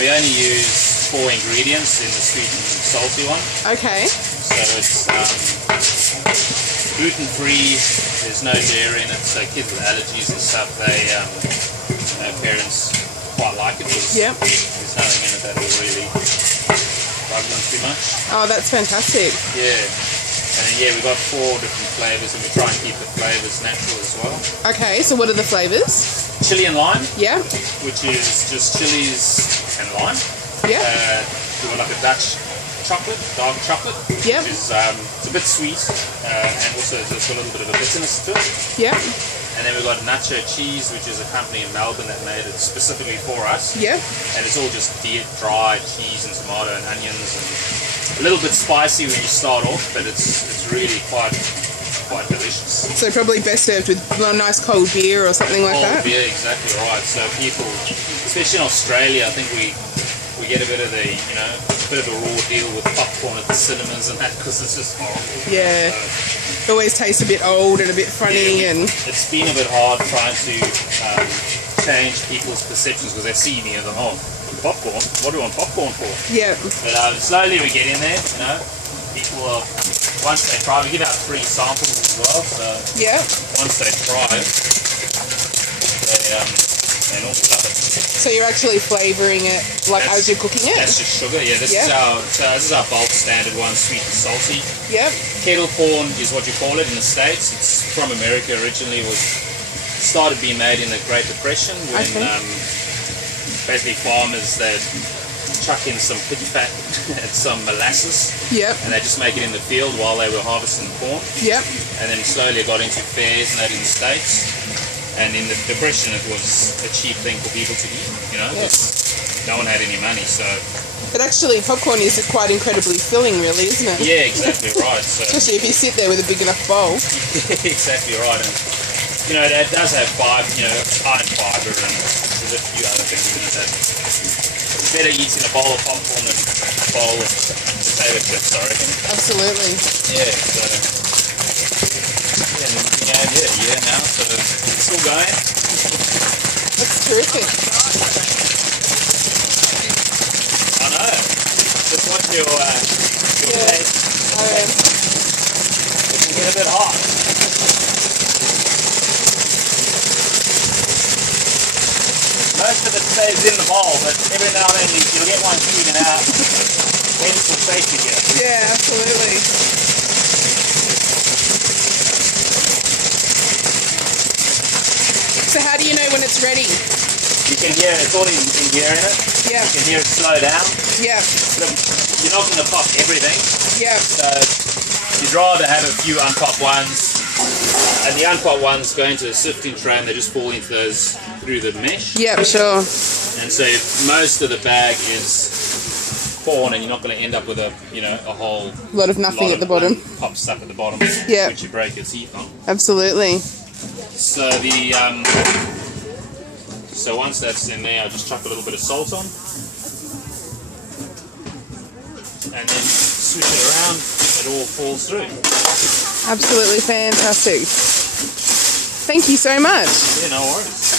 we only use 4 ingredients in the sweet and salty one. Okay. So it's gluten-free, there's no dairy in it, so kids with allergies and stuff, parents quite like it because there's nothing in it that will really bug them too much. Oh, that's fantastic. Yeah. And then, we've got 4 different flavours, and we try and keep the flavours natural as well. Okay, so what are the flavours? Chili and lime. Yeah. Which is just chilies and lime. Yeah. We got like a Dutch chocolate, dark chocolate. Yeah. Which is it's a bit sweet, and also there's a little bit of a bitterness to it. Yeah. And then we've got nacho cheese, which is a company in Melbourne that made it specifically for us. Yeah. And it's all just dried cheese and tomato and onions, and a little bit spicy when you start off, but it's really quite delicious. So probably best served with a nice cold beer or something like that. Cold beer, exactly right. So people, especially in Australia, I think we get a bit of the, bit of a raw deal with popcorn at the cinemas and that, because it's just horrible. Yeah. So, it always tastes a bit old and a bit funny, and it's been a bit hard trying to change people's perceptions, because they see me and they're, oh, popcorn? What do you want popcorn for? Yeah. But slowly we get in there, People are, once they try, we give out free samples as well, so once they try it, they normally love it. So you're actually flavouring it as you're cooking it? That's just sugar, This is our bulk standard one, sweet and salty. Yep. Kettle corn is what you call it in the States. It's from America originally. Started being made in the Great Depression when basically farmers, they'd chuck in some pig fat and some molasses. Yep. And they just make it in the field while they were harvesting corn. Yep. And then slowly it got into fairs and that in the States. And in the Depression it was a cheap thing for people to eat, no one had any money, so... But actually popcorn is quite incredibly filling, really, isn't it? Yeah, exactly right. So especially if you sit there with a big enough bowl. Exactly right. And, it does have high fibre, and there's a few other things in it that... It's better eating a bowl of popcorn than a bowl of potato chips, I reckon. Absolutely. Yeah, so... Yeah, and we've been out here a year now, so it's still going. That's terrific. I know. Just want your taste. It can get a bit hot. Most of it stays in the bowl, but every now and then you'll get one shooting out. Hence the safety gear. Yeah, absolutely. So how do you know when it's ready? You can hear it's all in here in it. Yeah. You can hear it slow down. Yeah. Look, you're not going to pop everything. Yeah. So you'd rather have a few unpopped ones. And the unpopped ones go into a sifting tray and they just fall into those through the mesh. Yeah, sure. And so most of the bag is corn, and you're not going to end up with a whole lot of nothing at the bottom. Pop stuff at the bottom, which you break your teeth on. Absolutely. So so once that's in there, I just chuck a little bit of salt on, and then switch it around. It all falls through. Absolutely fantastic. Thank you so much. Yeah, no worries.